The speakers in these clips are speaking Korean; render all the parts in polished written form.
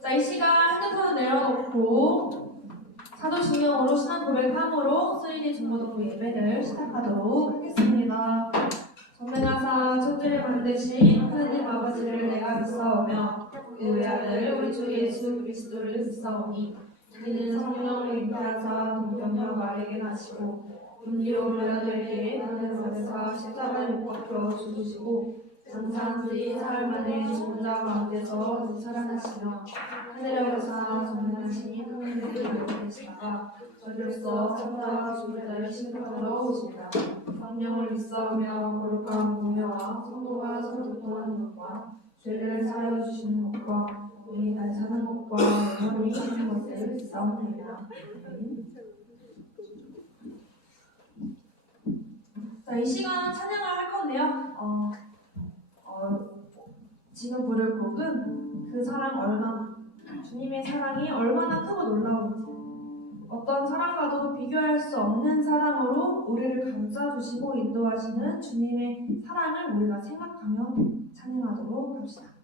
자, 이 시간 핸드폰을 내려놓고 사도신경으로 신앙 고백함으로 3D 중고등부 예배를 시작하도록 하겠습니다. 전능하사 천지를 만드신 하느님 아버지를 내가 믿사오며 그 외아들 우리 주 예수 그리스도를 믿사오니 이는 성령을 잉태하사 동정녀 마리아에게 나시고 분리로 빌라도에게 나사렛에서 십자가에 못 박혀 죽으시고 장사한 사흘 만에 죽은 자 가운데서 살아나시며 하늘에 오르사 전능하신 하나님의 이름으로 계시다가 저리로서 산자와 죽은 자를 심판하러 오신다. 성령을 믿사오며 거룩한 공회와 성도가 서로 교통하는 것과 죄를 사하여 주시는 것과 우리 다시 사는 것과 영원히 사는 것을 믿사옵나이다. 자, 이 시간 찬양을 할 건데요. 지금 부를 곡은 그 사랑 얼마나, 주님의 사랑이 얼마나 크고 놀라운지, 어떤 사랑과도 비교할 수 없는 사랑으로 우리를 감싸주시고 인도하시는 주님의 사랑을 우리가 생각하며 찬양하도록 합시다.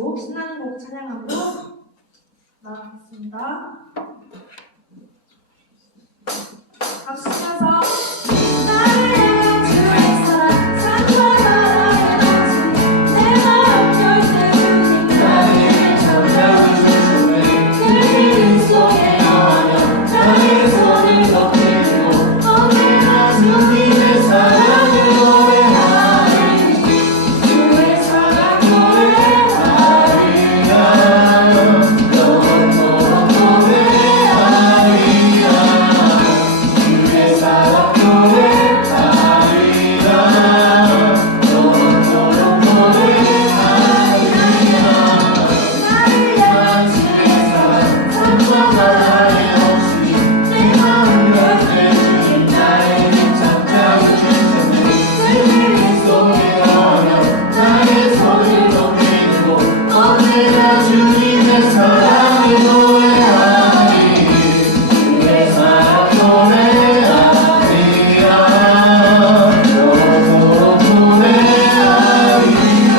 곡, 신나는 곡 찬양하고 나가겠습니다. 박수 치면서 나를 향한 주의 사랑 산과 바다의 낮이 내 마음 열 때 주님 나를 찾아주셨네 늘 기름 속에 너하며 나의 손을 걷히고 언제나 주님의 사랑을 노래하리 주의 사랑 노래하리라 영원토록 노래하리라 주의 사랑 노래하리라 영원토록 노래하리라 나를 향한 주의 사랑 산과 바다의 없이 내 마음 열 때 주님 나에게 찾아주셨네 늘 기름 속에 너하며 나의 손을 높이고 언제나 주님의 사랑을 노래하리 주의 사랑 노래하리라 영원토록 노래하리라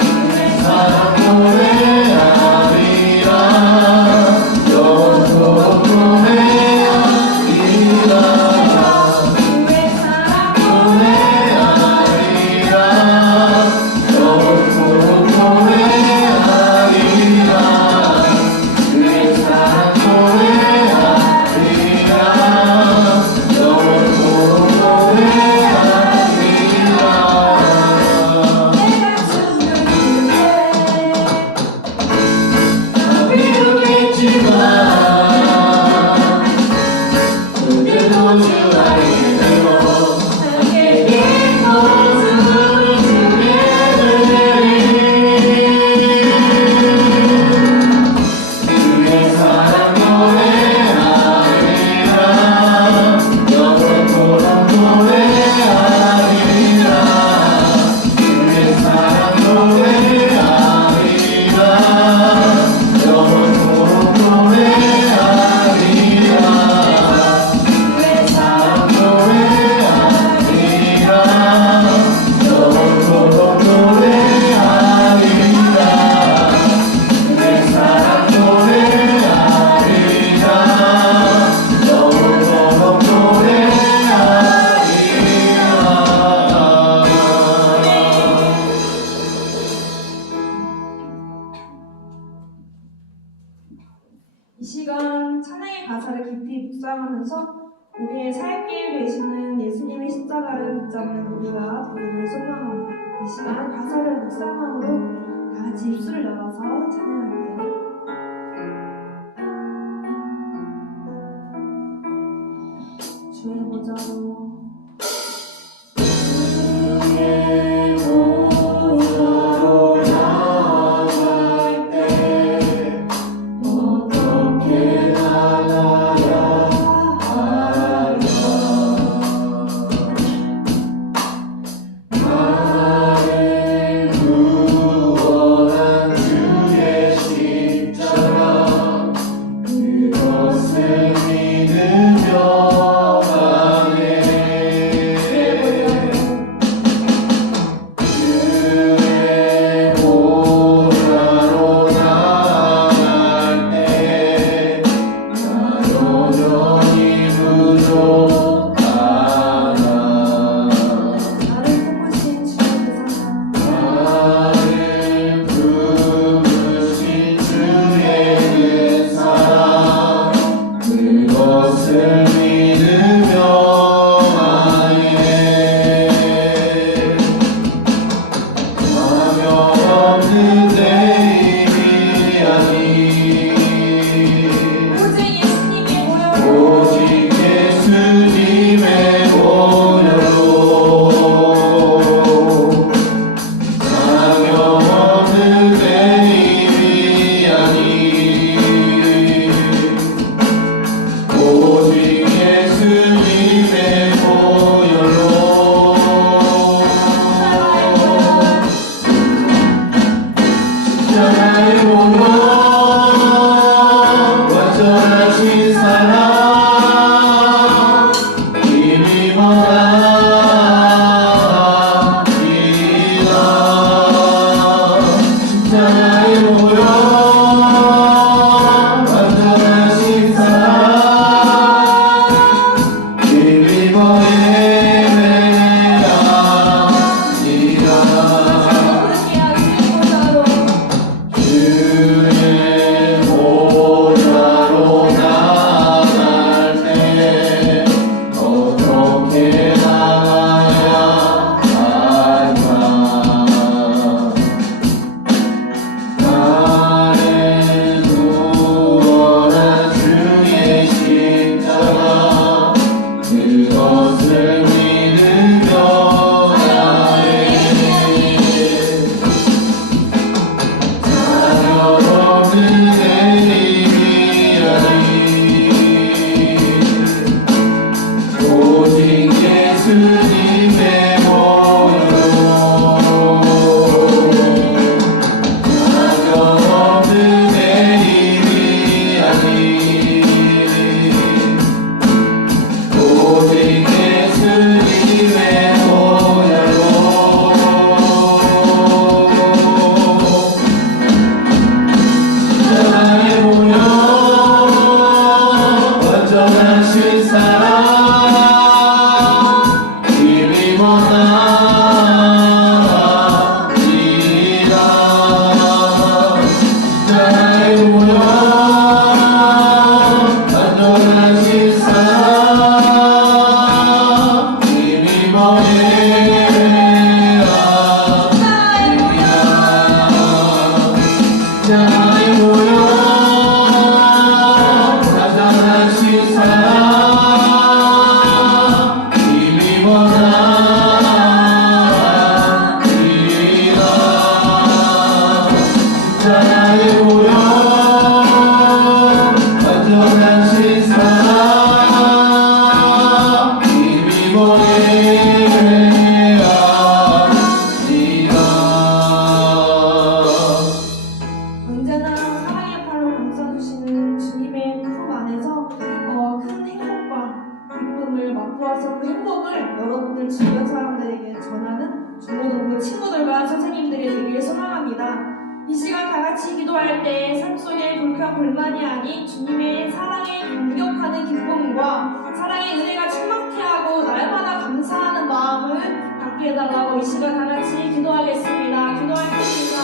주의 사랑 노래하리라 영원토록 노래하리라 주의 사랑 노래하리라 영원토록 노래하리라 주의 사랑 노래하리라 영원토록 노래하리라 내가 춤을 추네 비우겠지만 그대도 주 안에 들어 함께 기뻐 주를 주게 되리 주의 사랑 노래하리라 영원토록 노래하리라 주의 사랑 노래하리라 영원토록 노래하리라 주의 사랑 노래하리라 영원토록 노래하리라 주의 사랑 노래하리라 영원토록 노래하리라 이 시간 찬양의 가사를 깊이 묵상하면서 우리의 살 길 되시는 예수님의 십자가를 붙잡는 우리가 되기를 소망합니다. 이 시간 가사를 묵상함으로 다 같이 입술을 열어서 찬양할게요. 주의 보좌로 주의 보좌로 나아갈 때 어떻게 나가야 할까 나를 구원한 주의 십자가 그것을 믿으며 가네 불만이 아닌 주님의 사랑에 감격하는 기쁨과 사랑의 은혜가 충만케 하고 날마다 감사하는 마음을 갖게 해달라고 이 시간 다 같이 기도하겠습니다. 기도하겠습니다.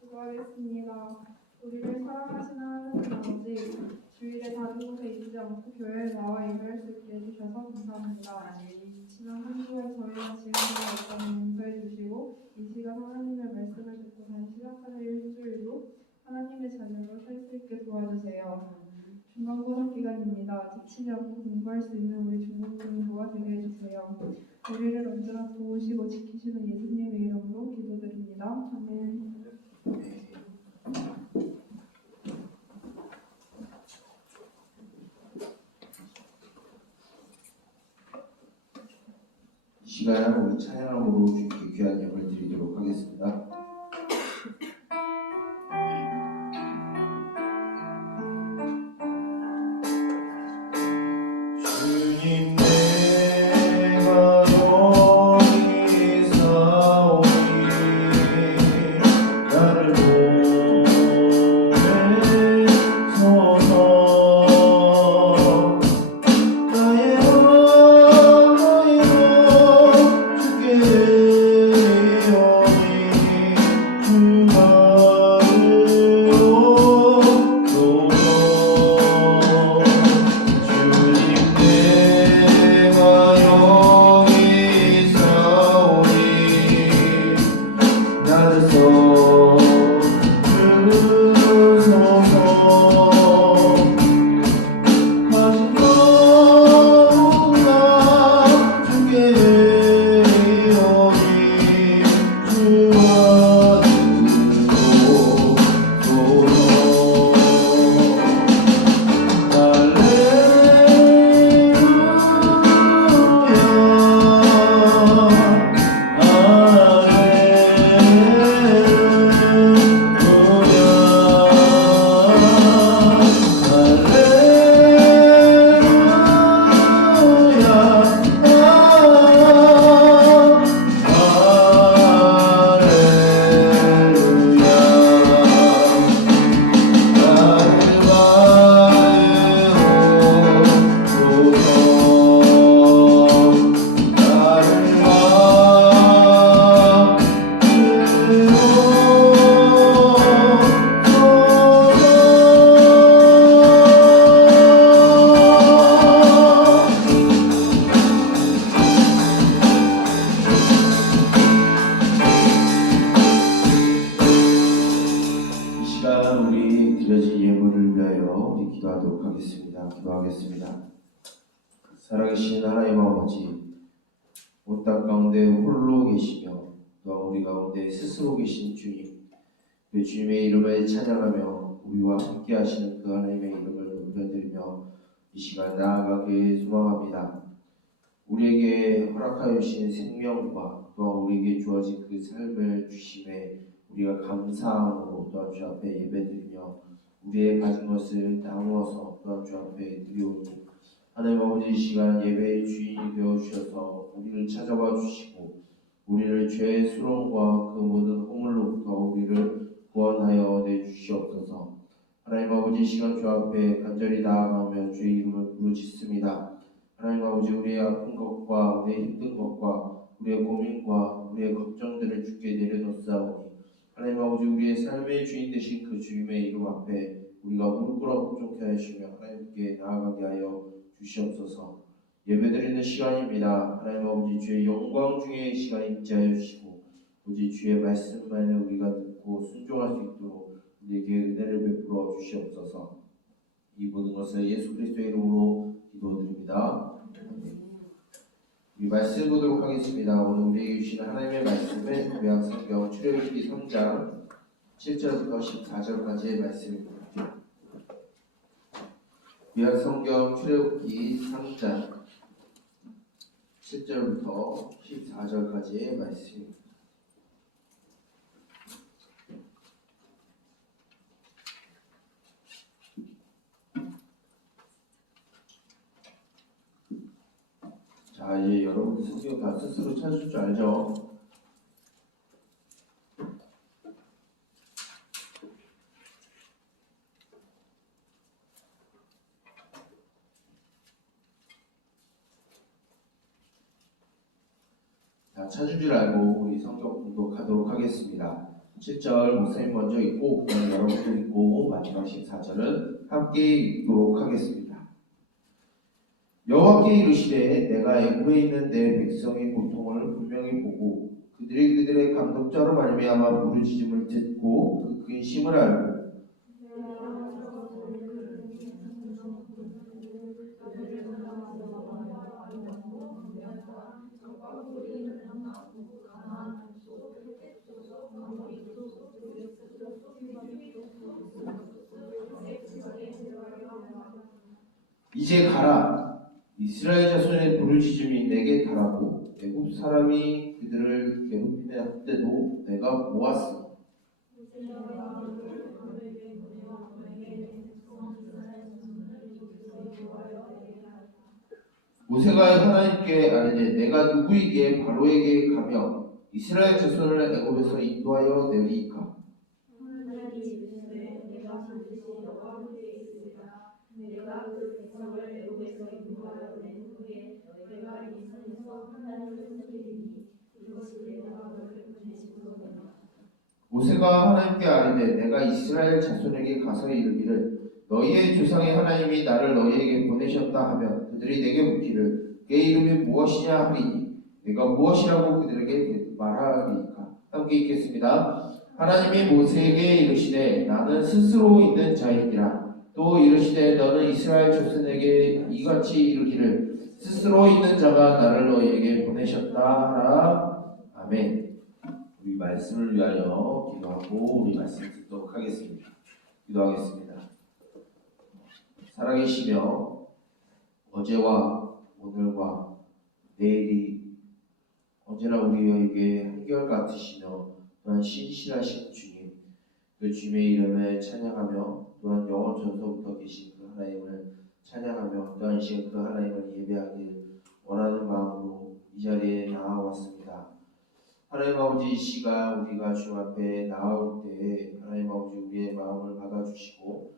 기도하겠습니다. 우리를 사랑하시는 하나님 아버지, 주일에 다른 곳에 있지 않고 교회에 나와 예배할 수 있게 해주셔서 감사합니다. 지난 한 주간 저희가 지금까지 어떤 용서해 주시고 이 시간 하나님의 말씀을 듣고 다시 시작하는 일주일도 하나님의 자녀로 살 수 있게 도와주세요. 중간고사 기간입니다. 지치지 않고 공부할 수 있는 우리 중고등부 도와주게 해주세요. 우리를 언제나 도우시고 지키시는 예수님의 이름으로 기도드립니다. 아멘. 이 시간에 우리 찬양으로 주께 귀한 예물을 드리도록 하겠습니다. 주님 내가 여기 사오니 나를 보내소서. 나의 마음으로 주께 드리오니 주 기도하도록 하겠습니다. 기도하겠습니다. 살아계신 하나님 아버지, 온 땅 가운데 홀로 계시며 또 우리 가운데 스스로 계신 주님, 그 주님의 이름을 찬양하며 우리와 함께 하시는 그 하나님의 이름을 높여드리며 이 시간 나아가길 소망합니다. 우리에게 허락하여 주신 생명과 또 우리에게 주어진 그 삶을 주심에 우리가 감사함으로 또한 주 앞에 예배드리며 우리의 가진 것을 나누어서 또한 주 앞에 드리오니 하나님 아버지, 이 시간 예배의 주인이 되어주셔서 우리를 찾아와 주시고 우리를 죄의 수렁과 그 모든 허물로부터 우리를 구원하여 내주시옵소서. 하나님 아버지, 이 시간 주 앞에 간절히 나아가며 주의 이름을 부르짖습니다. 하나님 아버지, 우리의 아픈 것과 우리의 힘든 것과 우리의 고민과 우리의 걱정들을 주께 내려놓사오니 하나님 아버지 우리의 삶의 주인 되신 그 주님의 이름 앞에 우리가 무릎 꿇어 복종케 하시며 하나님께 나아가게 하여 주시옵소서. 예배드리는 시간입니다. 하나님 아버지 주의 영광 중에 시간 있게 하여 주시고 오직 주의 말씀만을 우리가 듣고 순종할 수 있도록 우리에게 은혜를 베풀어 주시옵소서. 이 모든 것을 예수 그리스도의 이름으로 기도드립니다. 우리 말씀 보도록 하겠습니다. 오늘 우리에게 주신 하나님의 말씀은 구약성경 출애굽기 3장 7절부터 14절까지의 말씀입니다. 구약성경 출애굽기 3장 7절부터 14절까지의 말씀입니다. 자, 이제 여러분 성경 다 스스로 찾을 줄 알죠? 자, 찾을 줄 알고 우리 성경 공독하도록 하겠습니다. 7절 목사님 먼저 읽고 그다음 여러분들 읽고 마지막 14절은 함께 읽도록 하겠습니다. 여호와께 이르시되 내가 애굽에 있는 내 백성의 고통을 분명히 보고 그들의 감독자로 말미암아 부르짖음을 듣고 그 근심을 알고 이제 가라. 이스라엘 자손의 부르짖음이 내게 달하고 애굽 사람이 그들을 괴롭히려 할 때도 내가 보았으니 모세가 하나님께 아뢰되 내가 누구에게 바로에게 가며 이스라엘 자손을 애굽에서 인도하여 내리이까? 모세가 하나님께 아뢰되 내가 이스라엘 자손에게 가서 이르기를 너희의 조상의 하나님이 나를 너희에게 보내셨다 하면 그들이 내게 묻기를 그의 이름이 무엇이냐 하리니 내가 무엇이라고 그들에게 말하리이까? 함께 읽겠습니다. 하나님이 모세에게 이르시되 나는 스스로 있는 자이니라. 또 이르시되 너는 이스라엘 자손에게 이같이 이르기를 스스로 있는 자가 나를 너희에게 보내셨다 하라. 아멘. 우리 말씀을 위하여 기도하고 우리 말씀 듣도록 하겠습니다. 기도하겠습니다. 살아계시며 어제와 오늘과 내일이 언제나 우리에게 한결같으시며 또한 신실하신 주님, 그 주님의 이름을 찬양하며 또한 영원 전서부터 계신 그 하나님을 찬양하며 또한 이 시간 그 하나님을 예배하길 원하는 마음으로 이 자리에 나아왔습니다. 하나님 아버지, 이 시간 우리가 주 앞에 나올 때 하나님 아버지 우리의 마음을 받아주시고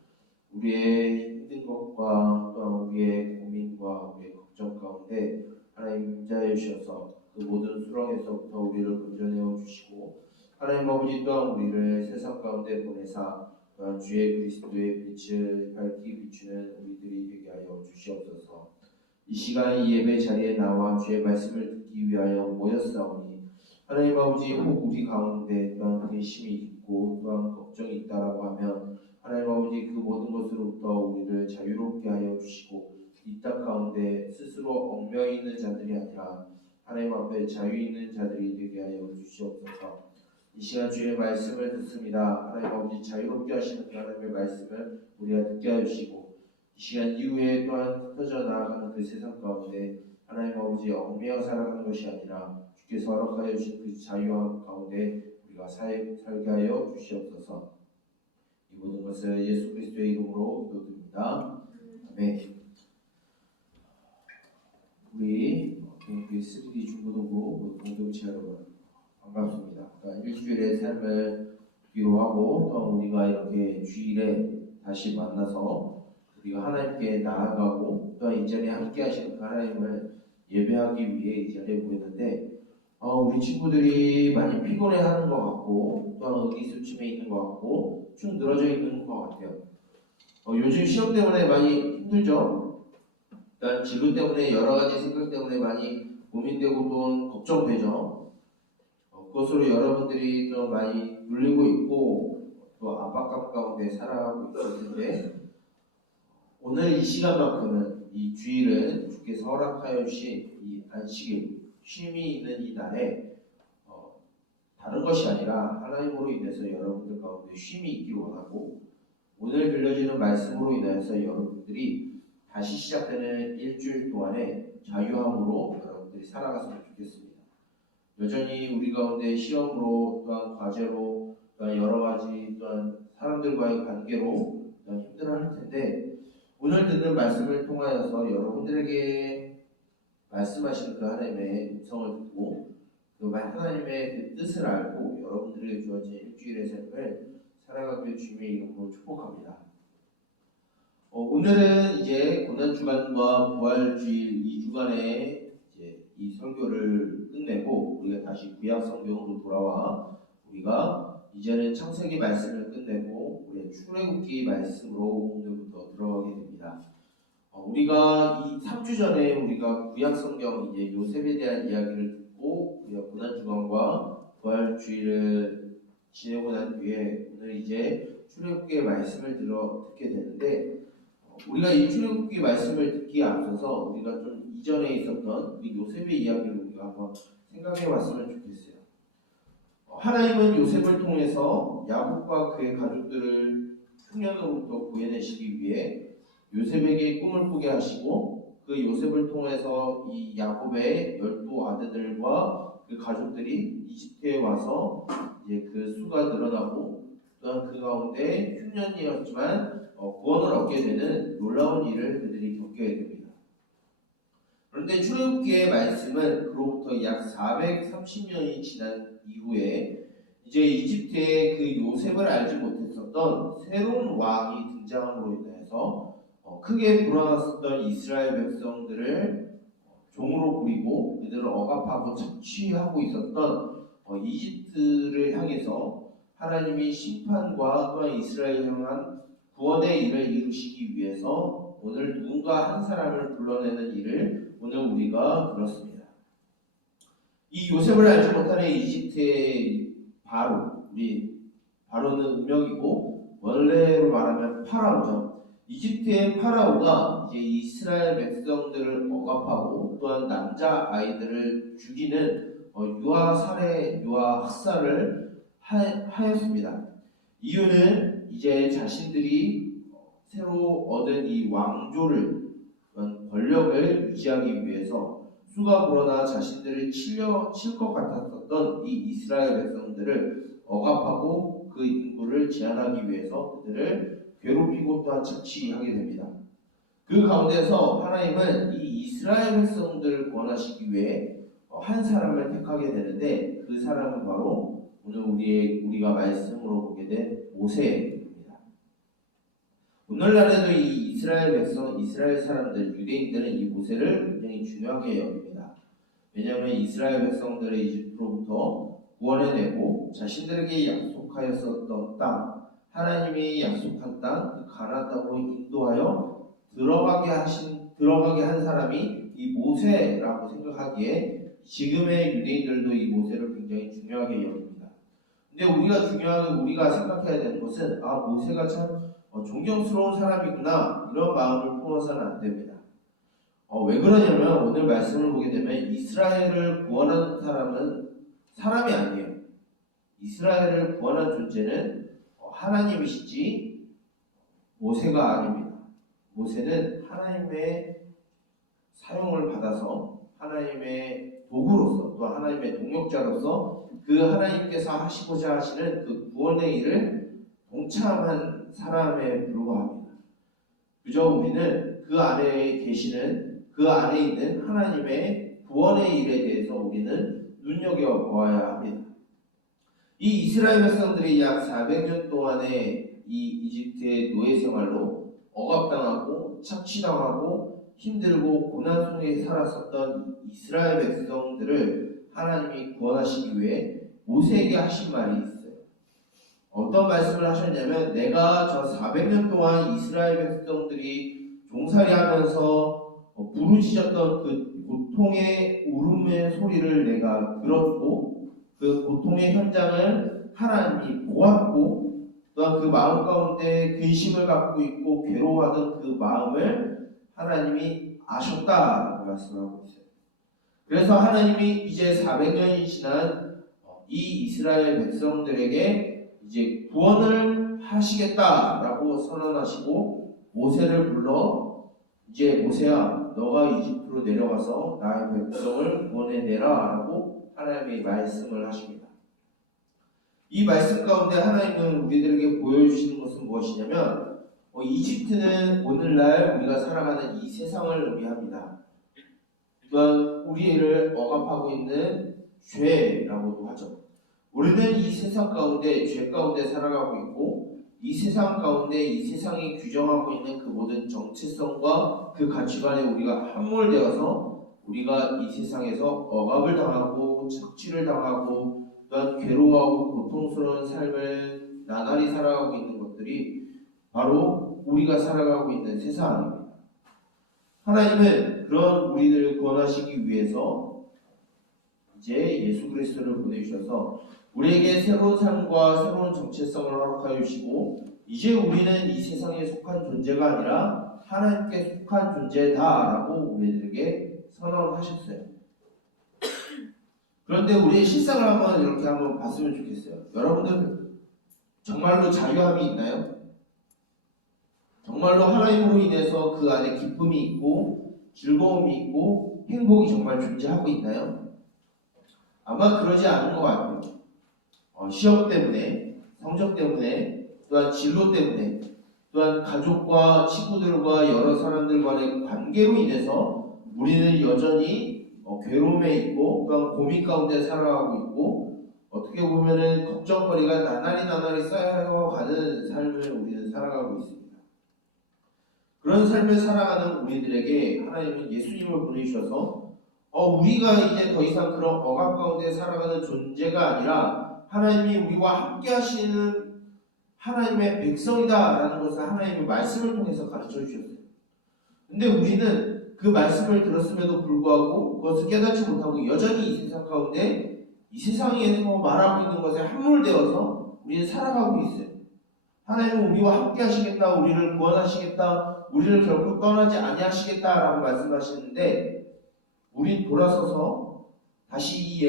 우리의 힘든 것과 또한 우리의 고민과 우리의 걱정 가운데 하나님 임자해 주셔서 그 모든 수렁에서부터 우리를 건져내어 주시고 하나님 아버지 또한 우리를 세상 가운데 보내사 또한 주의 그리스도의 빛을 밝히 비추는 우리들이 되게 하여 주시옵소서. 이 시간 이 예배 자리에 나와 주의 말씀을 듣기 위하여 모였사오니 하나님 아버지 혹 우리 가운데 또한 근심이 있고 또한 걱정이 있다라고 하면 하나님 아버지 그 모든 것으로부터 우리를 자유롭게 하여 주시고 이 땅 가운데 스스로 얽매여 있는 자들이 아니라 하나님 앞에 자유 있는 자들이 되게 하여 주시옵소서. 이 시간 주의 말씀을 듣습니다. 하나님 아버지 자유롭게 하시는 그 하나님의 말씀을 우리가 듣게 하시고 이 시간 이후에 또한 흩어져 나아가는 그 세상 가운데 하나님 아버지 얽매여 살아가는 것이 아니라 주께서 허락하여 주신 그 자유함 가운데 우리가 살게 하여 주시옵소서. 이 모든 것을 예수 그리스도의 이름으로 기도드립니다. 아멘. 우리 KBS3D 중고등부 공동체 여러분 반갑습니다. 그러니까 일주일의 삶을 기로하고 또 우리가 이렇게 주일에 다시 만나서 우리가 하나님께 나아가고 또 이 자리에 함께 하시는 하나님을 예배하기 위해 이 자리에 모였는데 우리 친구들이 많이 피곤해하는 것 같고 또한 의기소침해 있는 것 같고 축 늘어져 있는 것 같아요. 요즘 시험 때문에 많이 힘들죠. 일단 진로 때문에 여러 가지 생각 때문에 많이 고민되고 또 걱정되죠. 그것으로 여러분들이 또 많이 눌리고 있고 또 압박감 가운데 살아가고 있을 텐데 오늘 이 시간만큼은 이 주일은 주께서 허락하여 주신 이 안식일 쉼이 있는 이 날에 다른 것이 아니라 하나님으로 인해서 여러분들 가운데 쉼이 있기를 원하고 오늘 들려지는 말씀으로 인하여서 여러분들이 다시 시작되는 일주일 동안에 자유함으로 여러분들이 살아갔으면 좋겠습니다. 여전히 우리 가운데 시험으로 또한 과제로 또한 여러 가지 또한 사람들과의 관계로 또한 힘들어할 텐데 오늘 듣는 말씀을 통하여서 여러분들에게 말씀하시는 그 하나님의 음성을 듣고 그 하나님의 그 뜻을 알고 여러분들에게 주어진 일주일의 삶을 살아가길 주님의 이름으로 축복합니다. 오늘은 이제 고난주간과 부활주일 2주간의 이제 이 설교를 끝내고 우리가 다시 구약 성경으로 돌아와 우리가 이제는 창세기 말씀을 끝내고 우리의 출애굽기 말씀으로 오늘부터 들어가게 됩니다. 우리가 이 3주 전에 우리가 구약 성경 이제 요셉에 대한 이야기를 듣고 우리가 고난주간과 부활주일을 지내고 난 뒤에 오늘 이제 출애굽기의 말씀을 듣게 되는데 우리가 이 출애굽기 말씀을 듣기에 앞서서 우리가 좀 이전에 있었던 우리 요셉의 이야기를 우리가 한번 생각해 봤으면 좋겠어요. 하나님은 요셉을 통해서 야곱과 그의 가족들을 흉년으로부터 구해내시기 위해 요셉에게 꿈을 꾸게 하시고 그 요셉을 통해서 이 야곱의 12아들들과 그 가족들이 이집트에 와서 이제 그 수가 늘어나고 또한 그 가운데 흉년이었지만 구원을 얻게 되는 놀라운 일을 그들이 겪게 됩니다. 그런데 출애굽기의 말씀은 그로부터 약 430년이 지난 이후에 이제 이집트에 그 요셉을 알지 못했었던 새로운 왕이 등장함으로 인해서 크게 불어났었던 이스라엘 백성들을 종으로 부리고 그들을 억압하고 착취하고 있었던 이집트를 향해서 하나님이 심판과 또한 이스라엘 향한 구원의 일을 이루시기 위해서 오늘 누군가 한 사람을 불러내는 일을 오늘 우리가 들었습니다. 이 요셉을 알지 못하는 이집트의 바로는 음명이고 원래로 말하면 파라오죠. 이집트의 파라오가 이제 이스라엘 백성들을 억압하고 또한 남자 아이들을 죽이는 유아 살해, 유아 학살을 하였습니다. 이유는 이제 자신들이 새로 얻은 이 왕조를 권력을 유지하기 위해서 수가 불어나 자신들을 칠 것 같았었던 이 이스라엘 백성들을 억압하고 그 인구를 제한하기 위해서 그들을 괴롭히고 또한 착취하게 됩니다. 그 가운데서 하나님은 이 이스라엘 백성들을 구원하시기 위해 한 사람을 택하게 되는데 그 사람은 바로 오늘 우리가 말씀으로 보게 된 모세입니다. 오늘날에도 이 이스라엘 백성, 이스라엘 사람들, 유대인들은 이 모세를 굉장히 중요하게 여깁니다. 왜냐하면 이스라엘 백성들을 이집트로부터 구원해내고 자신들에게 약속하였었던 땅, 하나님이 약속한 땅, 그 가나안 땅으로 인도하여 들어가게 한 사람이 이 모세라고 생각하기에 지금의 유대인들도 이 모세를 굉장히 중요하게 여깁니다. 근데 우리가 생각해야 되는 것은 모세가 참 존경스러운 사람이구나 이런 마음을 품어서는 안 됩니다. 왜 그러냐면 오늘 말씀을 보게 되면 이스라엘을 구원한 사람은 사람이 아니에요. 이스라엘을 구원한 존재는 하나님이시지 모세가 아닙니다. 모세는 하나님의 사용을 받아서 하나님의 도구로서 또 하나님의 동역자로서 그 하나님께서 하시고자 하시는 그 구원의 일을 동참한 사람에 불과합니다. 그저 우리는 그 안에 있는 하나님의 구원의 일에 대해서 우리는 눈여겨보아야 합니다. 이 이스라엘 백성들이 약 400년 동안의 이 이집트의 노예 생활로 억압당하고 착취당하고 힘들고 고난 속에 살았었던 이스라엘 백성들을 하나님이 구원하시기 위해 모세에게 하신 말이 있어요. 어떤 말씀을 하셨냐면 내가 저 400년 동안 이스라엘 백성들이 종살이하면서 부르짖었던 그 고통의 울음의 소리를 내가 들었고 그 고통의 현장을 하나님이 보았고 또한 그 마음 가운데 근심을 갖고 있고 괴로워하던 그 마음을 하나님이 아셨다라고 말씀하고 있어요. 그래서 하나님이 이제 400년이 지난 이 이스라엘 백성들에게 이제 구원을 하시겠다라고 선언하시고 모세를 불러 이제 모세야 너가 이집트로 내려가서 나의 백성을 구원해내라라고 하나님이 말씀을 하십니다. 이 말씀 가운데 하나님은 우리들에게 보여주시는 것은 무엇이냐면 이집트는 오늘날 우리가 살아가는 이 세상을 의미합니다. 또한 우리를 억압하고 있는 죄라고도 하죠. 우리는 이 세상 가운데 죄 가운데 살아가고 있고 이 세상 가운데 이 세상이 규정하고 있는 그 모든 정체성과 그 가치관에 우리가 함몰되어서 우리가 이 세상에서 억압을 당하고 착취를 당하고 또한 괴로워하고 고통스러운 삶을 나날이 살아가고 있는 것들이 바로 우리가 살아가고 있는 세상입니다. 하나님은 그런 우리들을 구원하시기 위해서 이제 예수 그리스도를 보내주셔서 우리에게 새로운 삶과 새로운 정체성을 허락하여 주시고 이제 우리는 이 세상에 속한 존재가 아니라 하나님께 속한 존재다라고 우리들에게 선언하셨어요. 그런데 우리의 실상을 한번 봤으면 좋겠어요. 여러분들 정말로 자유함이 있나요? 정말로 하나님으로 인해서 그 안에 기쁨이 있고 즐거움이 있고 행복이 정말 존재하고 있나요? 아마 그러지 않은 것 같아요. 시험 때문에, 성적 때문에, 또한 진로 때문에, 또한 가족과 친구들과 여러 사람들과의 관계로 인해서 우리는 여전히 괴로움에 있고 또한 고민 가운데 살아가고 있고 어떻게 보면은 걱정거리가 나날이 쌓여가는 삶을 우리는 살아가고 있습니다. 그런 삶을 살아가는 우리들에게 하나님은 예수님을 보내주셔서 우리가 이제 더 이상 그런 억압 가운데 살아가는 존재가 아니라 하나님이 우리와 함께 하시는 하나님의 백성이다라는 것을 하나님의 말씀을 통해서 가르쳐 주셨어요. 근데 우리는 그 말씀을 들었음에도 불구하고 그것을 깨닫지 못하고 여전히 이 세상 가운데 이 세상에서 말하고 있는 것에 함몰되어서 우리는 살아가고 있어요. 하나님은 우리와 함께 하시겠다, 우리를 구원하시겠다, 우리를 결코 떠나지 아니하시겠다라고 말씀하시는데 우리 돌아서서 다시 이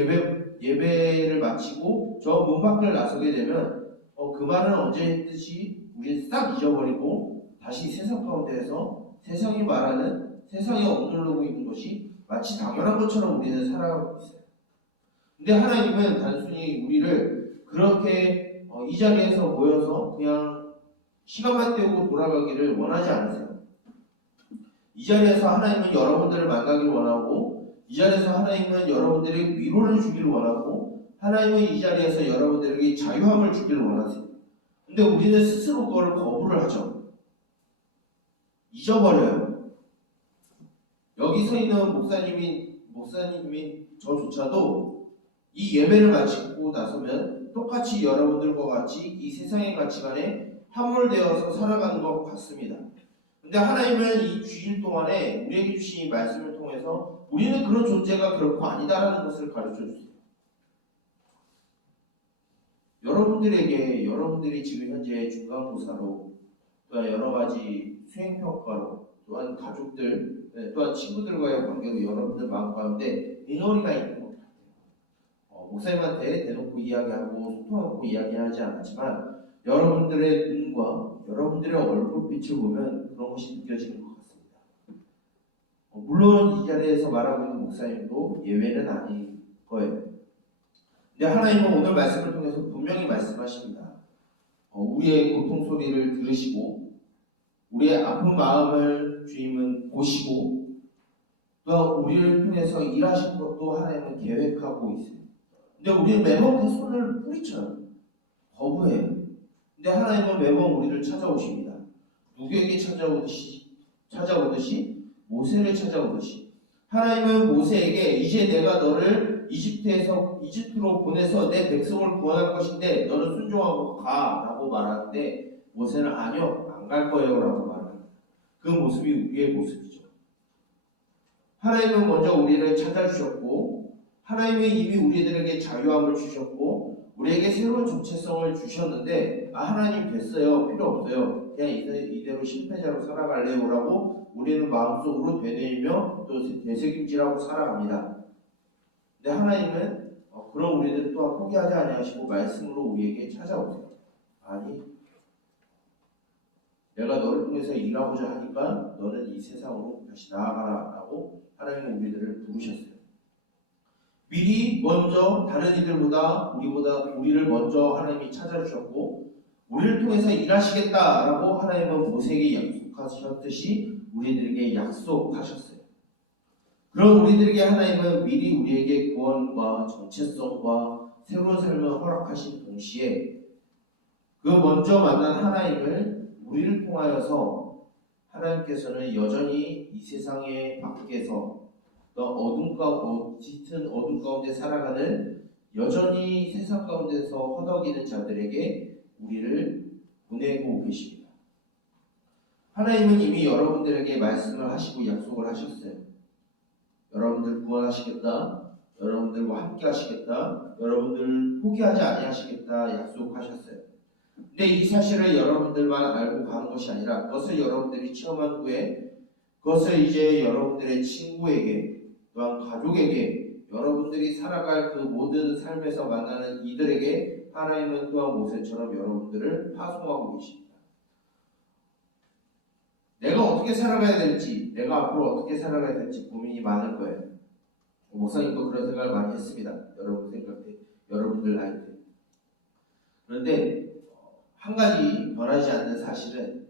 예배를 마치고 저 문 밖을 나서게 되면 그 말은 언제 했듯이 우리는 싹 잊어버리고 다시 세상 가운데에서 세상이 말하는 세상에 억누르고 있는 것이 마치 당연한 것처럼 우리는 살아가고 있어요. 근데 하나님은 단순히 우리를 그렇게 이 자리에서 모여서 그냥 시간만 때우고 돌아가기를 원하지 않으세요. 이 자리에서 하나님은 여러분들을 만나길 원하고 이 자리에서 하나님은 여러분들에게 위로를 주길 원하고 하나님은 이 자리에서 여러분들에게 자유함을 주길 원하세요. 근데 우리는 스스로 그걸 거부를 하죠. 잊어버려요. 여기 서 있는 목사님이 저조차도 이 예배를 마치고 나서면 똑같이 여러분들과 같이 이 세상의 가치관에 함몰되어서 살아가는 것 같습니다. 근데 하나님은 이 주일 동안에 우리에게 주신 이 말씀을 통해서 우리는 그런 존재가 결코 아니다라는 것을 가르쳐 주세요. 여러분들이 지금 현재 중간고사로 또한 여러 가지 수행평가로 또한 가족들 또한 친구들과의 관계로 여러분들 마음 가운데 응어리가 있는 것 같아요. 목사님한테 대놓고 이야기하고 소통하고 이야기하지 않았지만 여러분들의 눈과 여러분들의 얼굴빛을 보면 그런 것이 느껴지는 것 같습니다. 물론 이 자리에서 말하고 있는 목사님도 예외는 아닐 거예요. 근데 하나님은 오늘 말씀을 통해서 분명히 말씀하십니다. 우리의 고통 소리를 들으시고 우리의 아픈 마음을 주님은 보시고 또 우리를 통해서 일하신 것도 하나님은 계획하고 있어요. 근데 우리는 매번 그 손을 뿌리쳐요. 거부해요. 근데 하나님은 매번 우리를 찾아오십니다. 누구에게 찾아오듯이 모세를 찾아오듯이 하나님은 모세에게 이제 내가 너를 이집트로 보내서 내 백성을 구원할 것인데 너는 순종하고 가라고 말하는데 모세는 아니요 안 갈 거예요라고 말합니다. 그 모습이 우리의 모습이죠. 하나님은 먼저 우리를 찾아주셨고 하나님은 이미 우리들에게 자유함을 주셨고 우리에게 새로운 정체성을 주셨는데 하나님 됐어요. 필요 없어요. 그냥 이대로 실패자로 살아갈래요라고 우리는 마음속으로 되뇌이며 또 되새김질하고 살아갑니다. 근데 하나님은 그런 우리들 또한 포기하지 아니하시고 말씀으로 우리에게 찾아오세요. 아니 내가 너를 통해서 일하고자 하니까 너는 이 세상으로 다시 나아가라 라고 하나님은 우리들을 부르셨어요. 미리 먼저 다른 이들보다 우리를 먼저 하나님이 찾아주셨고 우리를 통해서 일하시겠다라고 하나님은 모세에게 약속하셨듯이 우리들에게 약속하셨어요. 그럼 우리들에게 하나님은 미리 우리에게 구원과 정체성과 새로운 삶을 허락하신 동시에 그 먼저 만난 하나님을 우리를 통하여서 하나님께서는 여전히 이 세상의 밖에서 짙은 어둠 가운데 살아가는 여전히 세상 가운데서 허덕이는 자들에게 우리를 보내고 계십니다. 하나님은 이미 여러분들에게 말씀을 하시고 약속을 하셨어요. 여러분들 구원하시겠다, 여러분들과 함께 하시겠다, 여러분들 포기하지 아니하시겠다 약속하셨어요. 근데 이 사실을 여러분들만 알고 가는 것이 아니라 그것을 여러분들이 체험한 후에 그것을 이제 여러분들의 친구에게 또한 가족에게 여러분들이 살아갈 그 모든 삶에서 만나는 이들에게 하나님은 또한 모세처럼 여러분들을 파송하고 계십니다. 내가 어떻게 살아가야 될지, 내가 앞으로 어떻게 살아가야 될지 고민이 많을 거예요. 목사님도 그런 생각을 많이 했습니다. 여러분 생각 때, 여러분들 나이 때. 그런데 한 가지 변하지 않는 사실은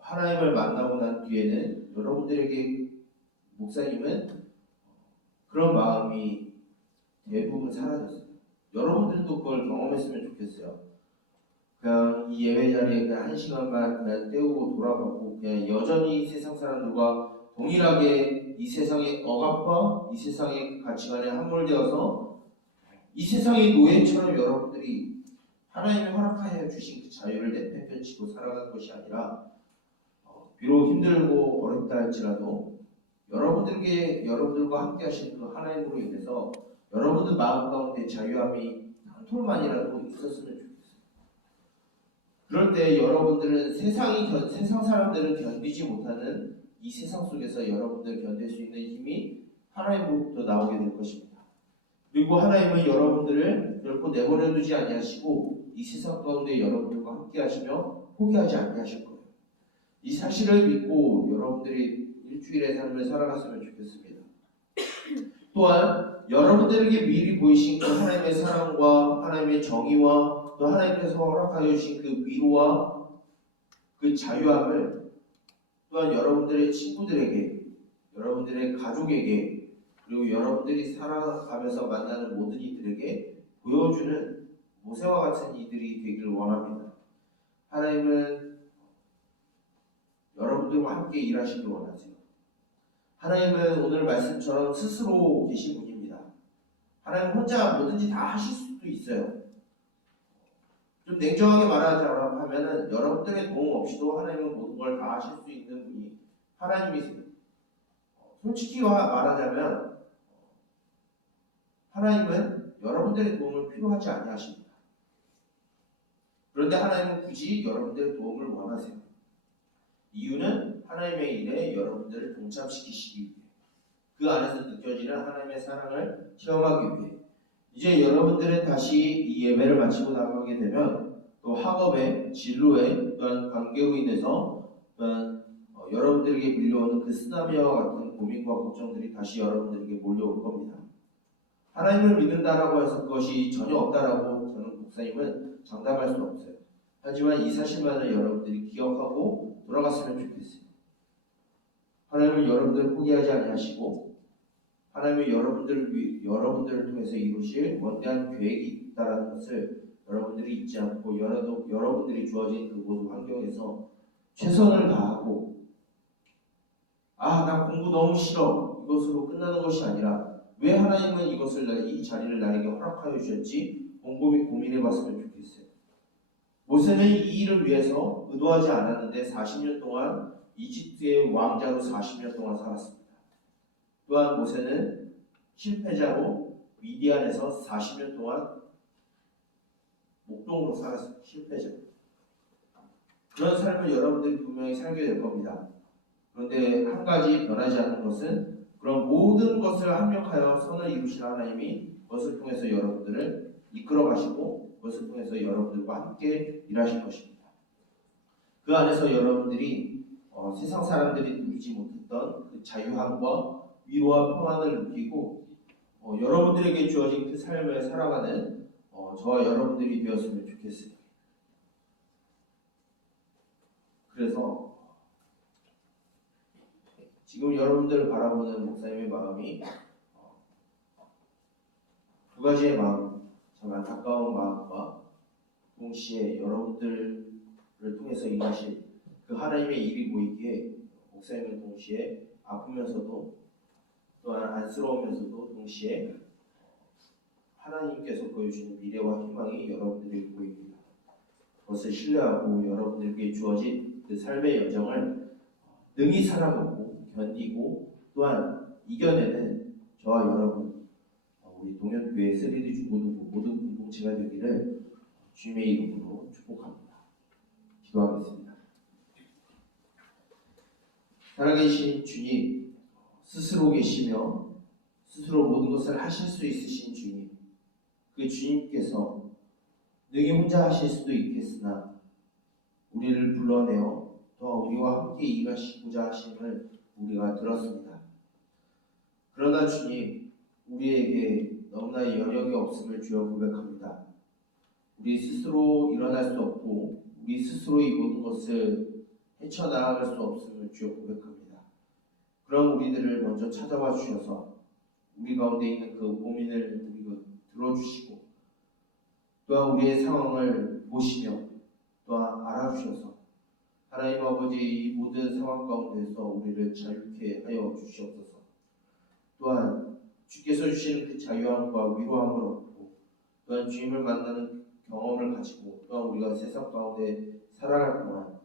하나님을 만나고 난 뒤에는 여러분들에게 목사님은 그런 마음이 대부분 사라졌어요. 여러분들도 그걸 경험했으면 좋겠어요. 그냥 이 예배 자리에 그냥 한 시간만 그냥 때우고 돌아가고 그냥 여전히 세상 사람들과 동일하게 이 세상의 억압과 이 세상의 가치관에 함몰되어서 이 세상의 노예처럼 여러분들이 하나님이 허락하여 주신 그 자유를 내팽개치고 살아가는 것이 아니라 비록 힘들고 어렵다 할지라도 여러분들과 함께 하신 그 하나님으로 인해서 여러분들 마음 가운데 자유함이 한 톨만이라도 있었으면 좋겠어요. 그럴 때 여러분들은 세상 사람들은 견디지 못하는 이 세상 속에서 여러분들 견딜 수 있는 힘이 하나님으로부터 나오게 될 것입니다. 그리고 하나님은 여러분들을 결코 내버려 두지 아니하시고 이 세상 가운데 여러분들과 함께 하시며 포기하지 아니하실 거예요. 이 사실을 믿고 여러분들이 일주일의 삶을 살아갔으면 좋겠습니다. 또한 여러분들에게 미리 보이신 그 하나님의 사랑과 하나님의 정의와 또 하나님께서 허락하여 주신 그 위로와 그 자유함을 또한 여러분들의 친구들에게, 여러분들의 가족에게, 그리고 여러분들이 살아가면서 만나는 모든 이들에게 보여주는 모세와 같은 이들이 되기를 원합니다. 하나님은 여러분들과 함께 일하시길 원하세요. 하나님은 오늘 말씀처럼 스스로 계신 분입니다. 하나님 혼자 뭐든지 다 하실 수도 있어요. 좀 냉정하게 말하자면 하면은 여러분들의 도움 없이도 하나님은 모든 걸 다 하실 수 있는 분이 하나님이세요. 솔직히 말하자면 하나님은 여러분들의 도움을 필요하지 아니하십니다. 그런데 하나님은 굳이 여러분들의 도움을 원하세요. 이유는 하나님의 일에 여러분들을 동참시키시기 위해, 그 안에서 느껴지는 하나님의 사랑을 체험하기 위해. 이제 여러분들은 다시 이 예배를 마치고 나가게 되면 또 학업에, 진로에, 또한 관계로 인해서 또한 여러분들에게 밀려오는 그 쓰나미와 같은 고민과 걱정들이 다시 여러분들에게 몰려올 겁니다. 하나님을 믿는다라고 해서 그것이 전혀 없다라고 저는 목사님은 장담할 수 없어요. 하지만 이 사실만을 여러분들이 기억하고 돌아갔으면 좋겠어요. 하나님은 여러분들을 포기하지 아니하시고 하나님은 여러분들을 통해서 이루실 원대한 계획이 있다는 것을 여러분들이 잊지 않고 여러분들이 주어진 그 모든 환경에서 최선을 다하고 나 공부 너무 싫어 이것으로 끝나는 것이 아니라 왜 하나님은 이 자리를 나에게 허락하여 주셨지? 곰곰이 고민해 봤으면 좋겠어요. 모세는 이 일을 위해서 의도하지 않았는데 40년 동안 이집트의 왕자로 40년 동안 살았습니다. 또한 모세는 실패자로 미디안에서 40년 동안 목동으로 살았습니다. 실패자. 그런 삶을 여러분들이 분명히 살게 될 겁니다. 그런데 한 가지 변하지 않는 것은 그런 모든 것을 합력하여 선을 이루실 하나님이 그것을 통해서 여러분들을 이끌어 가시고 그것을 통해서 여러분들과 함께 일하실 것입니다. 그 안에서 여러분들이 세상 사람들이 누리지 못했던 그 자유함과 위로와 평안을 느끼고 여러분들에게 주어진 그 삶을 살아가는 저와 여러분들이 되었으면 좋겠습니다. 그래서 지금 여러분들을 바라보는 목사님의 마음이 두 가지의 마음, 참 안타까운 마음과 동시에 여러분들을 통해서 일하실 그 하나님의 일이 보이기에 목사님은 동시에 아프면서도 또한 안쓰러우면서도 동시에 하나님께서 보여주시는 미래와 희망이 여러분들에게 보입니다. 그것을 신뢰하고 여러분들에게 주어진 그 삶의 여정을 능히 살아보고 견디고 또한 이겨내는 저와 여러분 우리 동현교회 3D 중고등부 모든 공동체가 되기를 주님의 이름으로 축복합니다. 기도하겠습니다. 살아계신 주님, 스스로 계시며 스스로 모든 것을 하실 수 있으신 주님, 그 주님께서 능히 혼자 하실 수도 있겠으나 우리를 불러내어 또 우리와 함께 일하시고자 하심을 우리가 들었습니다. 그러나 주님, 우리에게 너무나 여력이 없음을 주여 고백합니다. 우리 스스로 일어날 수 없고 우리 스스로 이 모든 것을 헤쳐나갈 수 없음을 주여 고백합니다. 그럼 우리들을 먼저 찾아와 주셔서 우리 가운데 있는 그 고민을 우리가 들어주시고 또한 우리의 상황을 보시며 또한 알아주셔서 하나님 아버지 이 모든 상황 가운데서 우리를 자유케 하여 주시옵소서. 또한 주께서 주시는 그 자유함과 위로함을 얻고 또한 주님을 만나는 경험을 가지고 또한 우리가 세상 가운데 살아갈 동안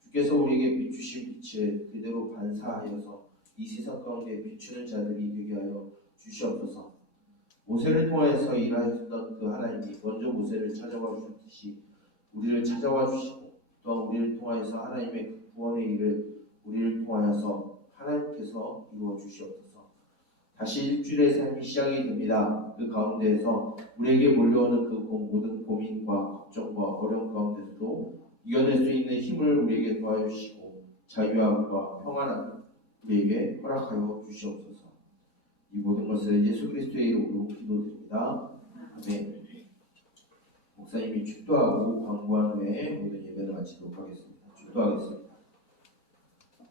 주께서 우리에게 비추신 빛을 그대로 반사하여서 이 세상 가운데 비추는 자들이 되게 하여 주시옵소서. 모세를 통해서 일하셨던 그 하나님이 먼저 모세를 찾아와 주셨듯이 우리를 찾아와 주시고 또한 우리를 통하여서 하나님의 그 구원의 일을 우리를 통하여서 하나님께서 이루어 주시옵소서. 다시 일주일의 삶이 시작이 됩니다. 그 가운데에서 우리에게 몰려오는 그 모든 고민과 걱정과 어려움 가운데서도 이겨낼 수 있는 힘을 우리에게 도와주시고 자유함과 평안함을 우리에게 허락하여 주시옵소서. 이 모든 것을 예수 그리스도의 이름으로 기도드립니다. 아멘. 목사님이 축도하고 광고한 후에 모든 예배를 마치도록 하겠습니다. 축도하겠습니다.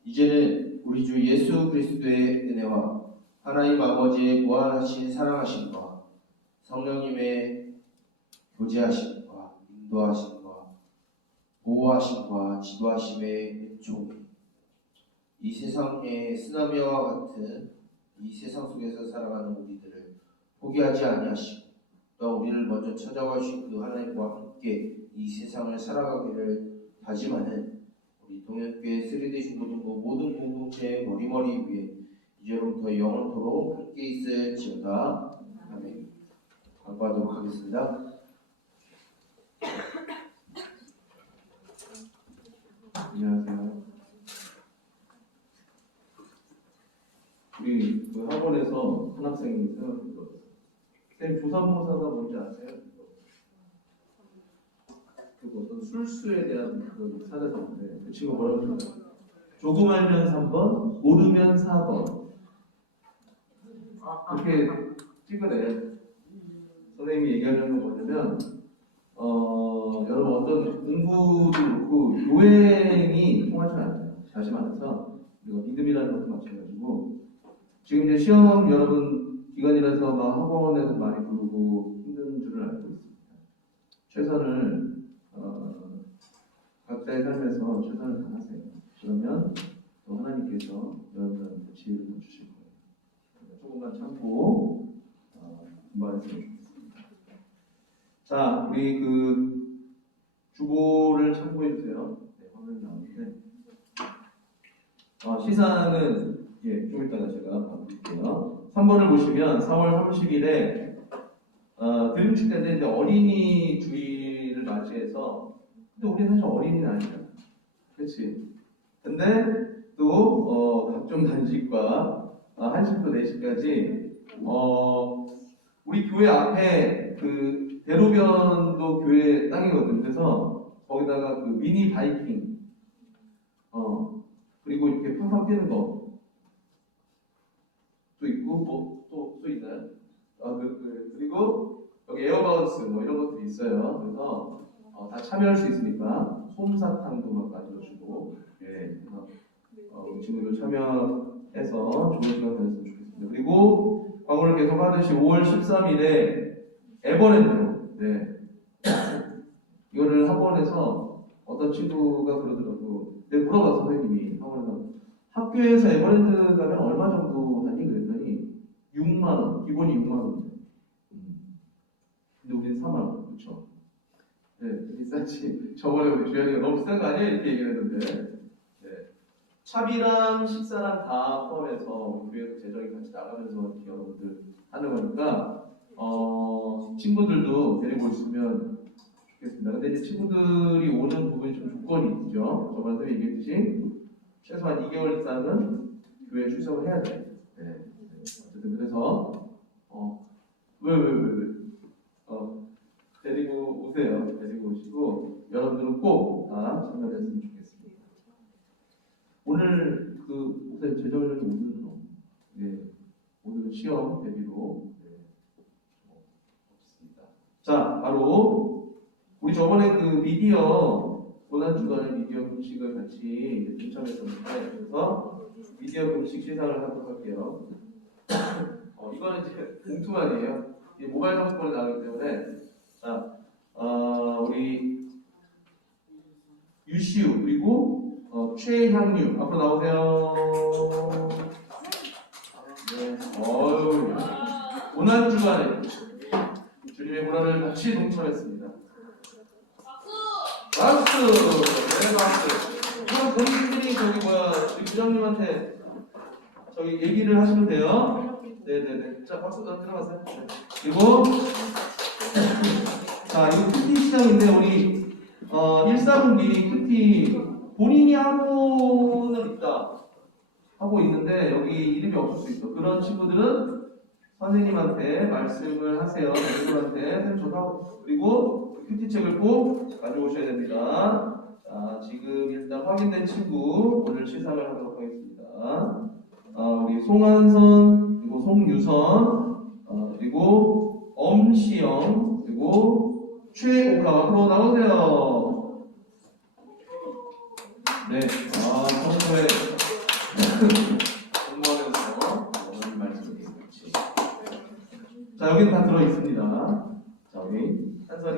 이제는 우리 주 예수 그리스도의 은혜와 하나님 아버지의 무한하신 사랑하심과 성령님의 교제하심과 인도하심과 보호하심과 지도하심의 은총이 이 세상의 쓰나미와 같은 이 세상 속에서 살아가는 우리들을 포기하지 아니하시고 또 우리를 먼저 찾아와 주신 그 하나님과 함께 이 세상을 살아가기를 다짐하는 우리 동현교회 3D 중고등부 모든 공동체의 머리머리 위에 이제로부터 영원토록 함께 있을지어다. 아멘. 광고하도록 하겠습니다. 안녕하세요. 우리 그 학원에서 한 학생이 생각해 들었어요. 선생님 조삼모사가 뭔지 아세요? 그 어떤 술수에 대한 그 사례서인데 그 친구가 뭐라고 했어요? 조금 알면 3번, 모르면 4번. 그렇게 찍어내. 선생님이 얘기하는 건 뭐냐면 여러분 어떤 공부도 그렇고 요행이 통하지 않아요. 다시 말해서 우리가 믿음이라는 것도 마찬가지고 지금 이제 시험 여러분 기간이라서 막 학원에서 많이 부르고 힘든 줄을 알고 있습니다. 최선을 각자의 삶에서 최선을 다하세요. 그러면 또 하나님께서 여러분한테 지혜를 주실 거예요. 조금만 참고 공부하셨으면 좋겠습니다. 자, 우리 그 주보를 참고해 주세요. 네, 화면이 나오는데 시사는 좀 이따가 제가 바꿀게요. 3번을 보시면 4월 30일에 드림 축제인데 어린이 주의를 맞이해서 근데 우리 사실 어린이는 아니잖아. 그렇지? 근데 또 각종 단식과 1시부터 4시까지 우리 교회 앞에 그 대로변도 교회 땅이거든. 그래서 거기다가 그 미니 바이킹 그리고 이렇게 팡팡 뛰는 거 또 있고 뭐 또 있나요? 그리고 여기 에어바운스 뭐 이런 것들이 있어요. 그래서 다 참여할 수 있으니까 솜사탕도 막 만들어주고 그래서 친구들 참여해서 좋은 시간 가졌으면 좋겠습니다. 그리고 광고를 계속 하듯이 5월 13일에 에버랜드로 이거를 학원에서 어떤 친구가 그러더라고. 내가 물어봤어 선생님이 학원에서 학교에서 에버랜드 가면 얼마 정도 하니? 그랬더니 6만 원, 기본이 6만 원. 근데 우리는 4만 원, 그렇죠? 네, 비싸지. 저번에 우리 주연이가 너무 비싼 거 아니야? 이렇게 얘기를 했는데 차비랑 식사랑 다 포함해서 우리 교회에서 재정이 같이 나가면서 이렇게 여러분들 하는 거니까 친구들도 데리고 있으면 좋겠습니다. 근데 이제 친구들이 오는 부분이 좀 조건이 있죠. 저번에 선생님이 얘기했듯이 최소한 2개월 이상은 교회에 출석을 해야 돼. 어쨌든 그래서 데리고 오세요. 데리고 오시고 여러분들은 꼭 다 참여했으면 좋겠습니다. 오늘 그 목사님 제자훈련이 오늘은 시험 대비로 없습니다. 자, 바로 우리 저번에 그 미디어 고난주간의 미디어 금식을 같이 동참했었는데 그래서 미디어 금식 시상을 하도록 할게요. 이거는 이제 봉투만이에요. 모바일 상품권이 나오기 때문에 자, 우리 유시우 그리고 최향유 앞으로 나오세요. 네, 고난주간에 주님의 고난을 같이 동참했습니다. 박수! 네, 박수. 이건 본인들이 우리 부장님한테 얘기를 하시면 돼요. 네네네. 자, 박수 들어가세요. 네. 그리고 자, 이거 큐티 시장인데 우리 1사분기 큐티 본인이 하고는 있다. 하고 있는데 여기 이름이 없을 수 있어. 그런 친구들은 선생님한테 말씀을 하세요. 선생님한테 선생님 저도 그리고 큐티책을 꼭 가져오셔야 됩니다. 자, 지금 일단 확인된 친구 오늘 시상을 하도록 하겠습니다. 우리 송한선 그리고 송유선 그리고 엄시영 그리고 최옥아 앞으로 나오세요. 네, 평소에 공부하면서 오늘 말씀을 같이. 자, 여기는 다 들어 있습니다. 자, 우리 한설이,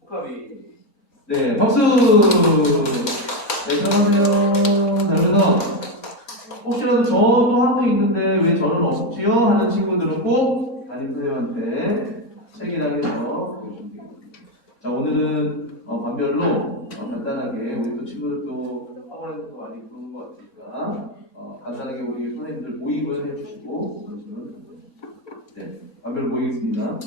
호카비. 네, 박수. 네, 들어가세요. 자, 그래서 혹시라도 저도 하고 있는데 왜 저는 없지요? 하는 친구들은 꼭 담임 선생님한테 책이랑 해서 보시면 되겠습니다. 자, 오늘은 반별로 간단하게 우리 또 친구들도 학원에서도 많이 부르는 것 같으니까 간단하게 우리 선생님들 모임을 해주시고 그러시면 반별로 모이겠습니다.